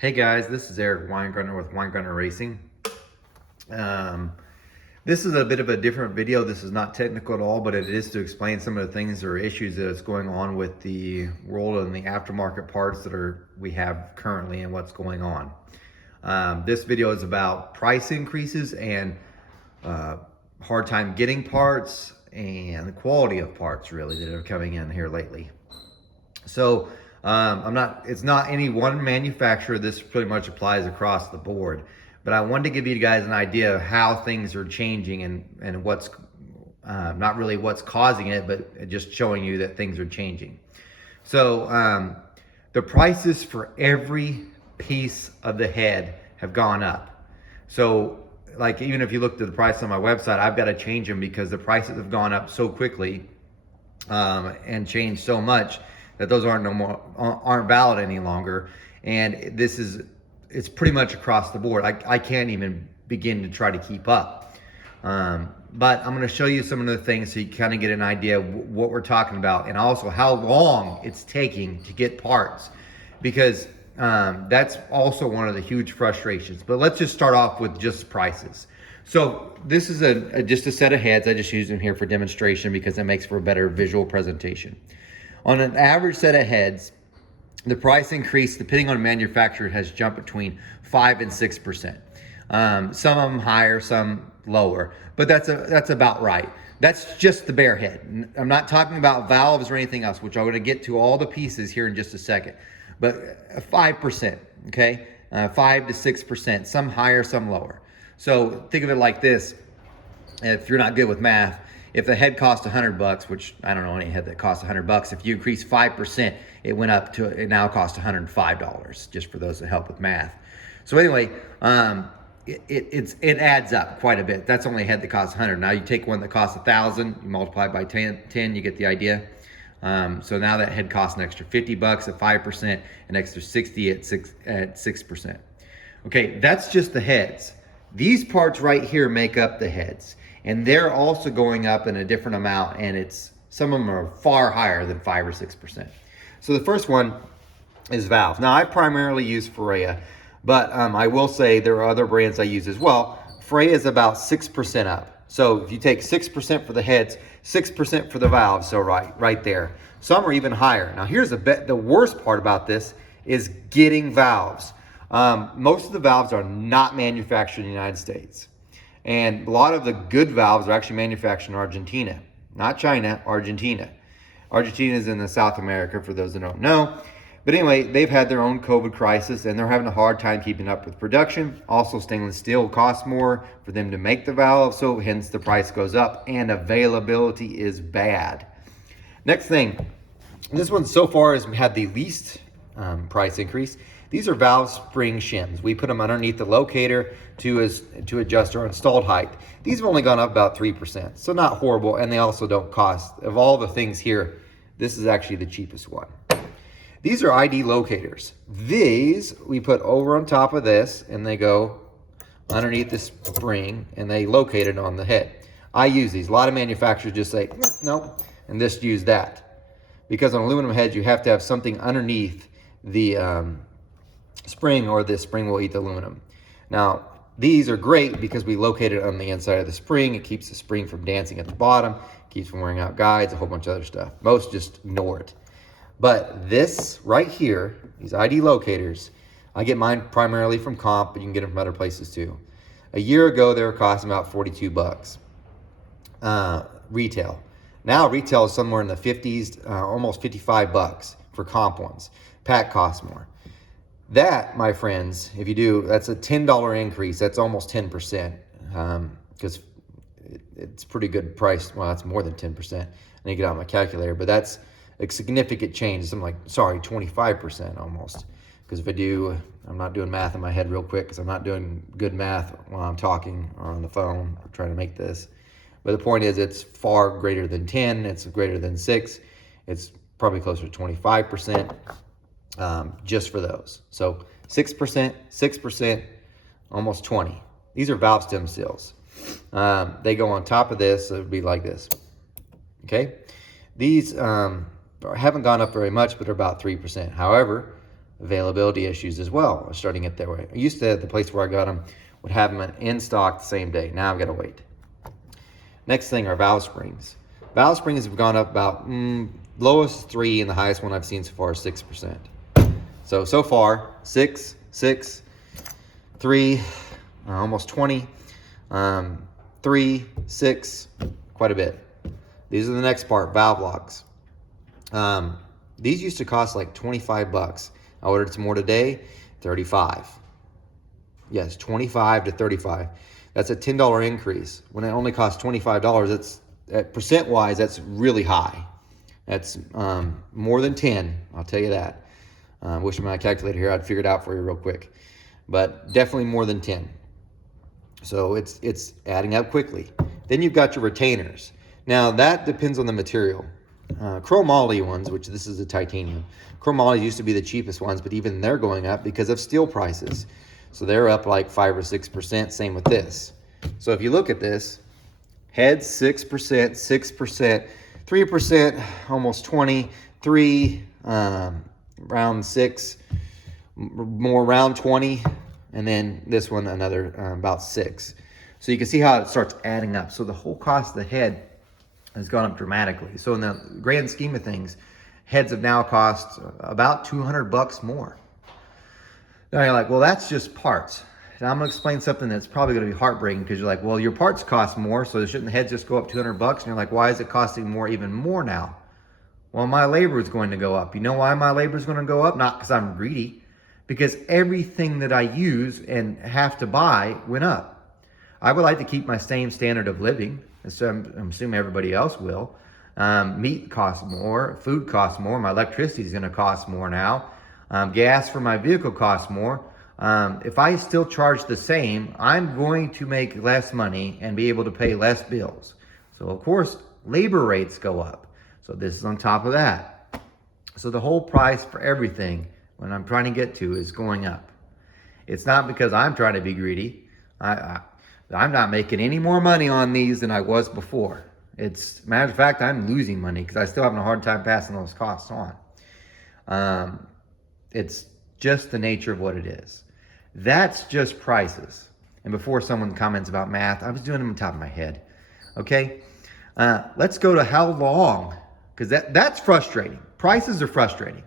Hey guys, this is Eric Weingartner with Weingartner Racing. This is a bit of a different video. This is not technical at all, but it is to explain some of the things or issues that's going on with the world and the aftermarket parts that we have currently and what's going on. This video is about price increases and hard time getting parts and the quality of parts really that are coming in here lately. So it's not any one manufacturer. This pretty much applies across the board. But I wanted to give you guys an idea of how things are changing and what's not really what's causing it, but just showing you that things are changing. So the prices for every piece of the head have gone up. So like even if you looked at the price on my website, I've got to change them because the prices have gone up so quickly and changed so much that those aren't valid any longer. And it's pretty much across the board. I can't even begin to try to keep up. But I'm going to show you some of the things so you kind of get an idea of what we're talking about, and also how long it's taking to get parts, because that's also one of the huge frustrations. But let's just start off with just prices. So this is just a set of heads. I just use them here for demonstration because it makes for a better visual presentation. On an average set of heads, the price increase, depending on manufacturer, has jumped between 5 and 6%. Some of them higher, some lower, but that's about right. That's just the bare head. I'm not talking about valves or anything else, which I'm going to get to all the pieces here in just a second. But 5%, okay? 5 to 6%, some higher, some lower. So think of it like this. If you're not good with math, if the head cost $100, which I don't know any head that costs $100, if you increase 5%, it now costs $105, just for those that help with math. So anyway, it adds up quite a bit. That's only a head that costs 100. Now you take one that costs 1,000, you multiply it by 10, you get the idea. So now that head costs an extra $50 at 5%, an extra $60 at 6%. Okay, that's just the heads. These parts right here make up the heads, and they're also going up in a different amount, and some of them are far higher than 5 or 6%. So the first one is valves. Now I primarily use Freya, but I will say there are other brands I use as well. Freya is about 6% up. So if you take 6% for the heads, 6% for the valves, so right there. Some are even higher. Now here's the worst part about this is getting valves. Most of the valves are not manufactured in the United States. And a lot of the good valves are actually manufactured in Argentina. Not China, Argentina. Argentina is in the South America, for those that don't know. But anyway, they've had their own COVID crisis, and they're having a hard time keeping up with production. Also, stainless steel costs more for them to make the valve, so hence the price goes up, and availability is bad. Next thing, this one so far has had the least price increase. These are valve spring shims. We put them underneath the locator to adjust our installed height. These have only gone up about 3%, so not horrible, and they also don't cost. Of all the things here, this is actually the cheapest one. These are ID locators. These we put over on top of this, and they go underneath the spring, and they locate it on the head. I use these. A lot of manufacturers just say, no, and just use that. Because on aluminum heads, you have to have something underneath the spring, or this spring will eat the aluminum. Now, these are great because we locate it on the inside of the spring. It keeps the spring from dancing at the bottom, keeps from wearing out guides, a whole bunch of other stuff. Most just ignore it. But this right here, these ID locators, I get mine primarily from Comp, but you can get them from other places too. A year ago, they were costing about $42 retail. Now retail is somewhere in the 50s, almost $55 for Comp ones. Pack costs more. That, my friends, if you do, that's a $10 increase. That's almost 10%, because it's pretty good price. Well, that's more than 10%. I need to get out my calculator, but that's a significant change. Something like, 25% almost. Because if I'm not doing math in my head real quick, because I'm not doing good math while I'm talking or on the phone or trying to make this. But the point is, it's far greater than 10. It's greater than 6. It's probably closer to 25%. Just for those. So 6%, 6%, almost 20. These are valve stem seals. They go on top of this, so it would be like this. Okay? These haven't gone up very much, but they're about 3%. However, availability issues as well are starting it that way. I used to, at the place where I got them, would have them in stock the same day. Now I've got to wait. Next thing are valve springs. Valve springs have gone up about lowest 3 and the highest one I've seen so far is 6%. So far 6, 3, almost 20, 3, 6, quite a bit. These are the next part, valve locks. These used to cost like 25 bucks. I ordered some more today, 35. Yes, 25 to 35. That's a $10 increase. When it only costs $25, that's percent-wise, that's really high. That's more than 10, I'll tell you that. Wish I had my calculator here, I'd figure it out for you real quick. But definitely more than 10. So it's adding up quickly. Then you've got your retainers. Now that depends on the material. Chromoly ones, which this is a titanium. Chromoly used to be the cheapest ones, but even they're going up because of steel prices. So they're up like 5 or 6%, same with this. So if you look at this, heads 6%, 6%, 3%, almost 20, 3, round 6, more round 20, and then this one another about 6. So you can see how it starts adding up. So the whole cost of the head has gone up dramatically. So in the grand scheme of things, heads have now cost about 200 bucks more. Now you're like, well, that's just parts. And I'm gonna explain something that's probably gonna be heartbreaking because you're like, well, your parts cost more, so shouldn't the heads just go up 200 bucks? And you're like, why is it costing more, even more now? Well, my labor is going to go up. You know why my labor is going to go up? Not because I'm greedy, because everything that I use and have to buy went up. I would like to keep my same standard of living, and so I'm assuming everybody else will. Meat costs more, food costs more, my electricity is going to cost more now. Gas for my vehicle costs more. If I still charge the same, I'm going to make less money and be able to pay less bills. So of course, labor rates go up. So this is on top of that. So the whole price for everything, when I'm trying to get to, is going up. It's not because I'm trying to be greedy. I'm not making any more money on these than I was before. Matter of fact, I'm losing money because I still having a hard time passing those costs on. It's just the nature of what it is. That's just prices. And before someone comments about math, I was doing them on top of my head. Okay, let's go to how long, because that's frustrating. Prices are frustrating.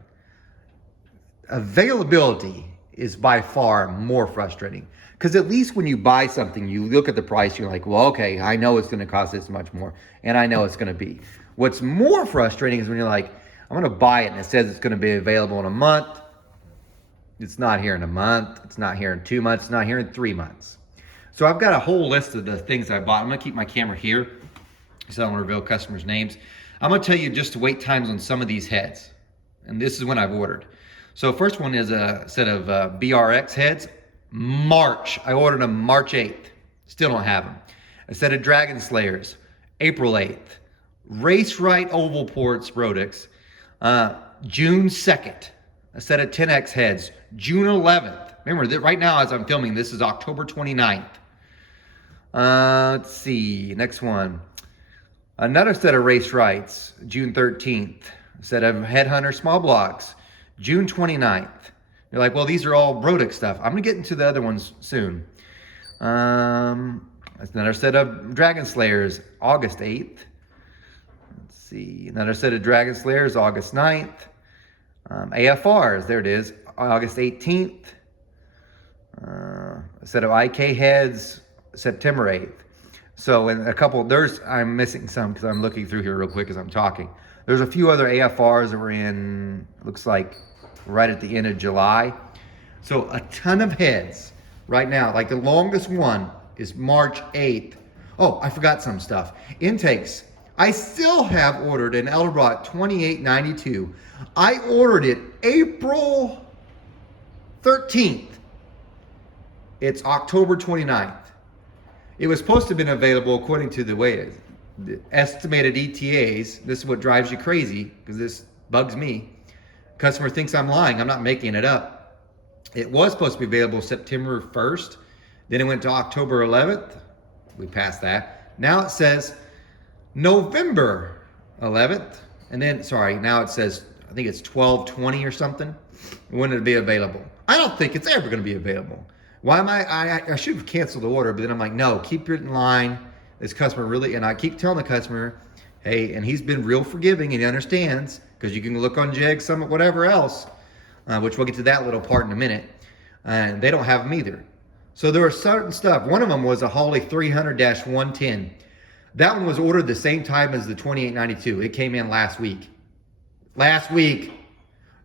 Availability is by far more frustrating, because at least when you buy something, you look at the price, you're like, well, okay, I know it's going to cost this much more, and I know it's going to be. What's more frustrating is when you're like, I'm going to buy it, and it says it's going to be available in a month. It's not here in a month. It's not here in 2 months. It's not here in 3 months. So I've got a whole list of the things I bought. I'm going to keep my camera here so I don't reveal customers' names. I'm going to tell you just the wait times on some of these heads. And this is when I've ordered. So first one is a set of BRX heads. March. I ordered them March 8th. Still don't have them. A set of Dragon Slayers. April 8th. Race Right Oval Ports Rodix. June 2nd. A set of 10X heads. June 11th. Remember, that right now as I'm filming, this is October 29th. Let's see. Next one. Another set of Race Rights. June 13th. A set of Headhunter Small Blocks. June 29th. You're like, well, these are all Rodix stuff. I'm going to get into the other ones soon. That's another set of Dragon Slayers, August 8th. Let's see. Another set of Dragon Slayers, August 9th. AFRs, there it is, August 18th. A set of IK heads, September 8th. So in a couple, I'm missing some because I'm looking through here real quick as I'm talking. There's a few other AFRs that were in, looks like right at the end of July. So a ton of heads right now. Like the longest one is March 8th. Oh, I forgot some stuff. Intakes. I still have ordered an Edelbrock 2892. I ordered it April 13th. It's October 29th. It was supposed to have been available according to the way the estimated ETAs. This is what drives you crazy because this bugs me. Customer thinks I'm lying. I'm not making it up. It was supposed to be available September 1st. Then it went to October 11th. We passed that. Now it says November 11th. And then, sorry, now it says I think it's 12/20 or something, when it'll be available. I don't think it's ever going to be available. Why am I should have canceled the order, but then I'm like, no, keep it in line. This customer really, and I keep telling the customer, hey, and he's been real forgiving and he understands, because you can look on Jeg Summit, whatever else, which we'll get to that little part in a minute, and they don't have them either. So there was certain stuff. One of them was a Holley 300-110. That one was ordered the same time as the 2892. It came in last week. Last week.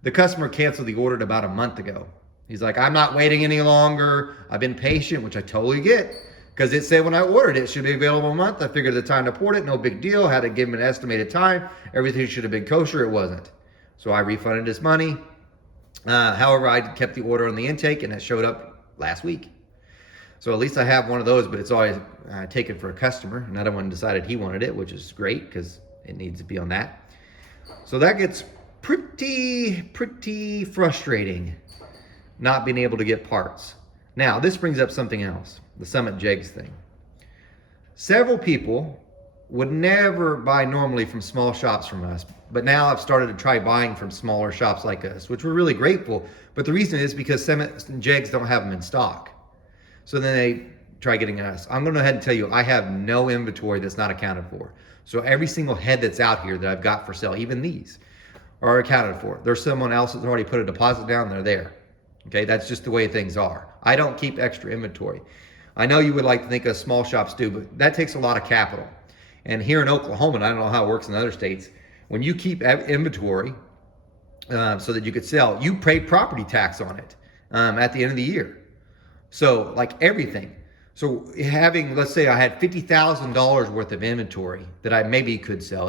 The customer canceled the order about a month ago. He's like, I'm not waiting any longer. I've been patient, which I totally get, because it said when I ordered it should be available a month. I figured the time to port it, no big deal. Had to give him an estimated time. Everything should have been kosher. It wasn't. So I refunded his money. However, I kept the order on the intake, and it showed up last week. So at least I have one of those, but it's always taken for a customer. Another one decided he wanted it, which is great because it needs to be on that. So that gets pretty frustrating, not being able to get parts. Now, this brings up something else, the Summit Jegs thing. Several people would never buy normally from small shops from us, but now I've started to try buying from smaller shops like us, which we're really grateful. But the reason is because Summit Jegs don't have them in stock. So then they try getting us. I'm going to go ahead and tell you, I have no inventory that's not accounted for. So every single head that's out here that I've got for sale, even these, are accounted for. There's someone else that's already put a deposit down, they're there. Okay, that's just the way things are. I don't keep extra inventory. I know you would like to think of small shops do, but that takes a lot of capital. And here in Oklahoma, and I don't know how it works in other states, when you keep inventory so that you could sell, you pay property tax on it at the end of the year. So like everything. So having, let's say I had $50,000 worth of inventory that I maybe could sell.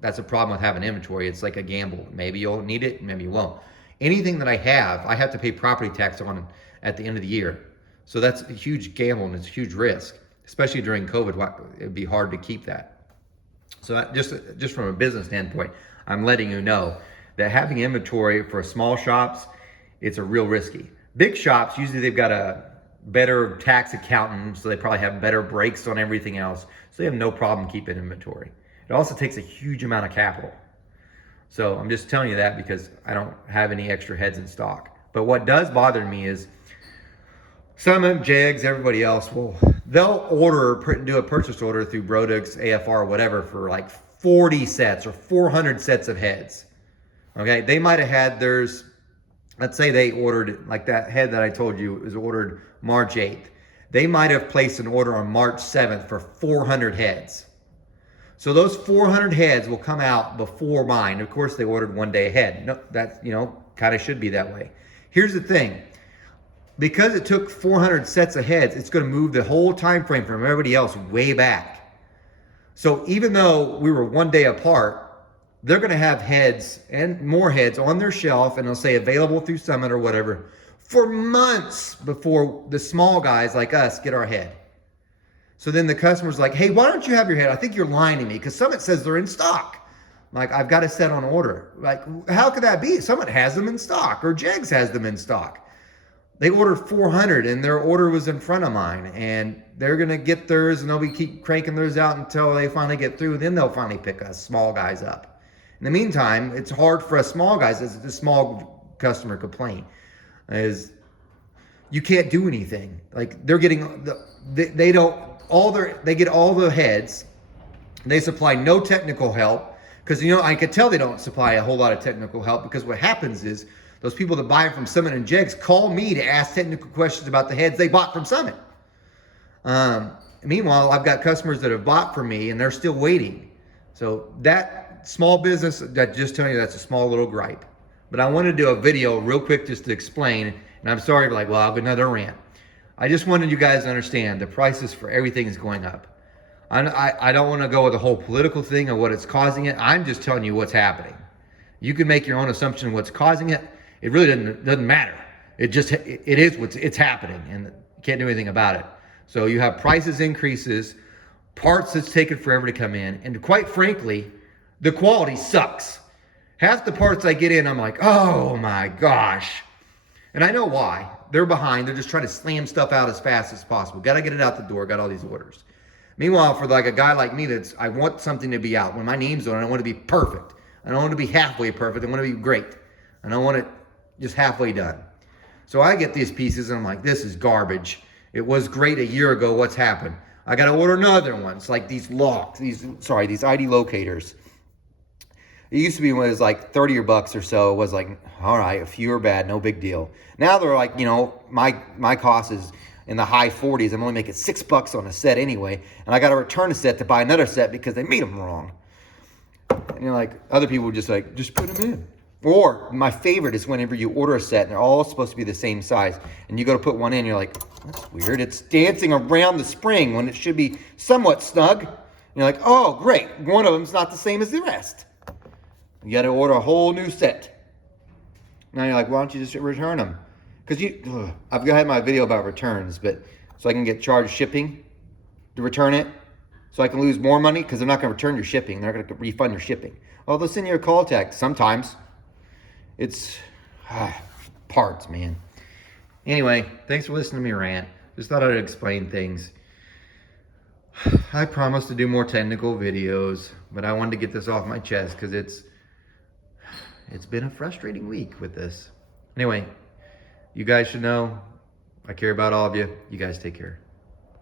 That's a problem with having inventory. It's like a gamble. Maybe you'll need it, maybe you won't. Anything that I have to pay property tax on at the end of the year. So that's a huge gamble and it's a huge risk, especially during COVID. It'd be hard to keep that. So just from a business standpoint, I'm letting you know that having inventory for small shops, it's a real risky. Big shops, usually they've got a better tax accountant, so they probably have better breaks on everything else. So they have no problem keeping inventory. It also takes a huge amount of capital. So I'm just telling you that because I don't have any extra heads in stock. But what does bother me is some of them, Jegs, everybody else, they'll do a purchase order through Brodix, AFR, whatever, for like 40 sets or 400 sets of heads. Okay, they might have had theirs. Let's say they ordered, like that head that I told you was ordered March 8th. They might have placed an order on March 7th for 400 heads. So those 400 heads will come out before mine. Of course, they ordered one day ahead. No, that's, kind of should be that way. Here's the thing. Because it took 400 sets of heads, it's going to move the whole time frame from everybody else way back. So even though we were one day apart, they're going to have heads and more heads on their shelf, and they'll say available through Summit or whatever for months before the small guys like us get our head. So then the customer's like, hey, why don't you have your head? I think you're lying to me because Summit says they're in stock. Like, I've got a set on order. Like, how could that be? Summit has them in stock, or Jegs has them in stock. They ordered 400 and their order was in front of mine, and they're going to get theirs and they'll keep cranking theirs out until they finally get through. Then they'll finally pick us small guys up. In the meantime, it's hard for us small guys, as the small customer complaint, is you can't do anything. Like, they're getting, they get all the heads. They supply no technical help because, I could tell they don't supply a whole lot of technical help, because what happens is those people that buy from Summit and Jegs call me to ask technical questions about the heads they bought from Summit. Meanwhile, I've got customers that have bought from me and they're still waiting. So that small business, that just telling you that's a small little gripe. But I want to do a video real quick just to explain, and I'm sorry, I'll have another rant. I just wanted you guys to understand the prices for everything is going up. I don't want to go with the whole political thing of what it's causing it. I'm just telling you what's happening. You can make your own assumption of what's causing it. It really doesn't matter. It is it's happening, and you can't do anything about it. So you have prices increases, parts that's taken forever to come in, and quite frankly, the quality sucks. Half the parts I get in, I'm like, oh my gosh. And I know why. They're behind. They're just trying to slam stuff out as fast as possible. Got to get it out the door. Got all these orders. Meanwhile, for like a guy like me, I want something to be out. When my name's on it, I want it to be perfect. I don't want it to be halfway perfect. I want it to be great. I don't want it just halfway done. So I get these pieces and I'm like, this is garbage. It was great a year ago. What's happened? I got to order another one. It's like these locks, these ID locators. It used to be when it was like 30 bucks or so. It was like, all right, a few are bad, no big deal. Now they're like, you know, my cost is in the high 40s. I'm only making $6 on a set anyway. And I got to return a set to buy another set because they made them wrong. And you're like, other people would just like, just put them in. Or my favorite is whenever you order a set and they're all supposed to be the same size. And you go to put one in, you're like, that's weird. It's dancing around the spring when it should be somewhat snug. And you're like, oh, great. One of them's not the same as the rest. You got to order a whole new set. Now you're like, why don't you just return them? Because I've had my video about returns, but so I can get charged shipping to return it. So I can lose more money because they're not going to return your shipping. They're not going to refund your shipping. Oh, they'll send you a call text sometimes. It's parts, man. Anyway, thanks for listening to me rant. Just thought I'd explain things. I promised to do more technical videos, but I wanted to get this off my chest because it's been a frustrating week with this. Anyway, you guys should know I care about all of you. You guys take care.